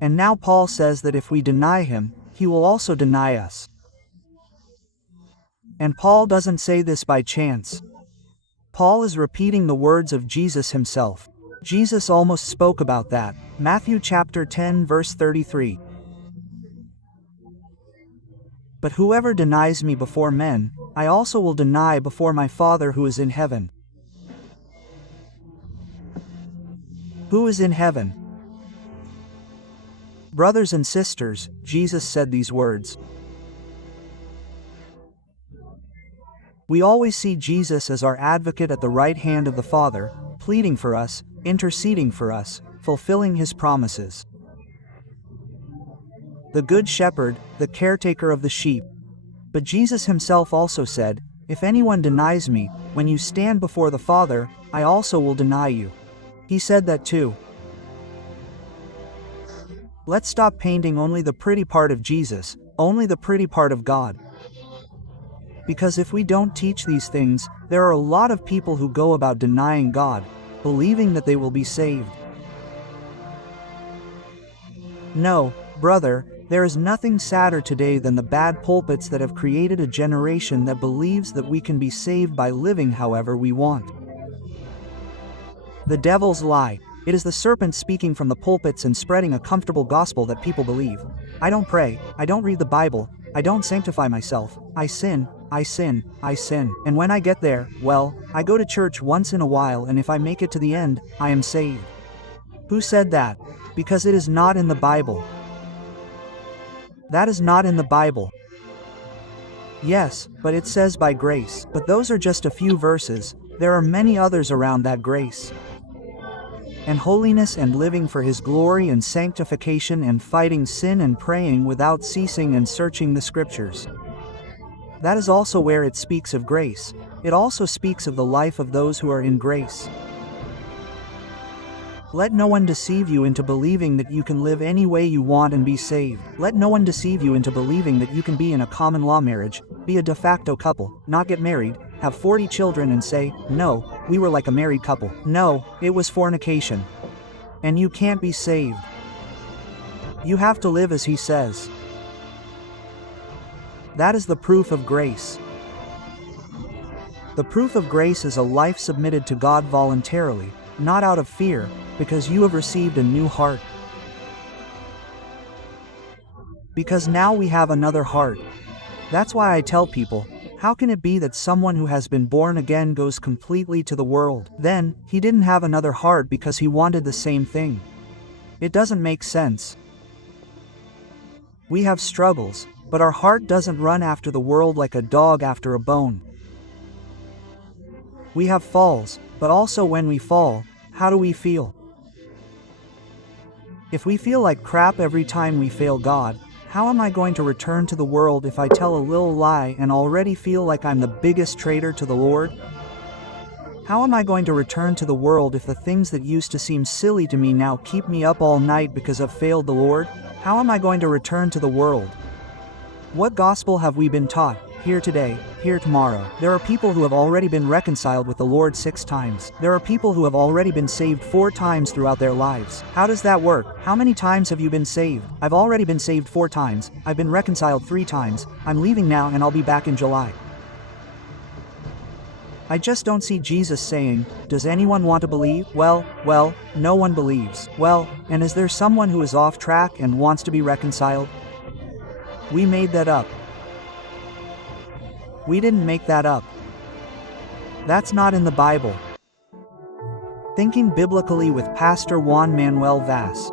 And now Paul says that if we deny him, he will also deny us. And Paul doesn't say this by chance. Paul is repeating the words of Jesus himself. Jesus almost spoke about that. Matthew chapter 10 verse 33. But whoever denies me before men, I also will deny before my Father who is in heaven. Who is in heaven? Brothers and sisters, Jesus said these words. We always see Jesus as our advocate at the right hand of the Father, pleading for us, interceding for us, fulfilling his promises. The Good Shepherd, the caretaker of the sheep. But Jesus himself also said, "If anyone denies me, when you stand before the Father, I also will deny you." He said that too. Let's stop painting only the pretty part of Jesus, only the pretty part of God. Because if we don't teach these things, there are a lot of people who go about denying God, believing that they will be saved. No, brother, there is nothing sadder today than the bad pulpits that have created a generation that believes that we can be saved by living however we want. The devil's lie. It is the serpent speaking from the pulpits and spreading a comfortable gospel that people believe. I don't pray, I don't read the Bible, I don't sanctify myself, I sin, I sin, I sin. And when I get there, well, I go to church once in a while, and if I make it to the end, I am saved. Who said that? Because it is not in the Bible. That is not in the Bible. Yes, but it says by grace. But those are just a few verses. There are many others around that grace. And holiness and living for his glory and sanctification and fighting sin and praying without ceasing and searching the scriptures. That is also where it speaks of grace. It also speaks of the life of those who are in grace. Let no one deceive you into believing that you can live any way you want and be saved. Let no one deceive you into believing that you can be in a common law marriage, be a de facto couple, not get married, have 40 children and say, "No, we were like a married couple." No, it was fornication. And you can't be saved. You have to live as he says. That is the proof of grace. The proof of grace is a life submitted to God voluntarily, not out of fear, because you have received a new heart. Because now we have another heart. That's why I tell people, how can it be that someone who has been born again goes completely to the world? Then, he didn't have another heart because he wanted the same thing. It doesn't make sense. We have struggles, but our heart doesn't run after the world like a dog after a bone. We have falls, but also when we fall, how do we feel? If we feel like crap every time we fail God, how am I going to return to the world if I tell a little lie and already feel like I'm the biggest traitor to the Lord? How am I going to return to the world if the things that used to seem silly to me now keep me up all night because I've failed the Lord? How am I going to return to the world? What gospel have we been taught? Here today, here tomorrow. There are people who have already been reconciled with the Lord 6 times. There are people who have already been saved 4 times throughout their lives. How does that work? How many times have you been saved? I've already been saved 4 times. I've been reconciled 3 times. I'm leaving now and I'll be back in July. I just don't see Jesus saying, "Does anyone want to believe?" Well, no one believes. Well, and is there someone who is off track and wants to be reconciled? We made that up. We didn't make that up. That's not in the Bible. Thinking Biblically with Pastor Juan Manuel Vaz.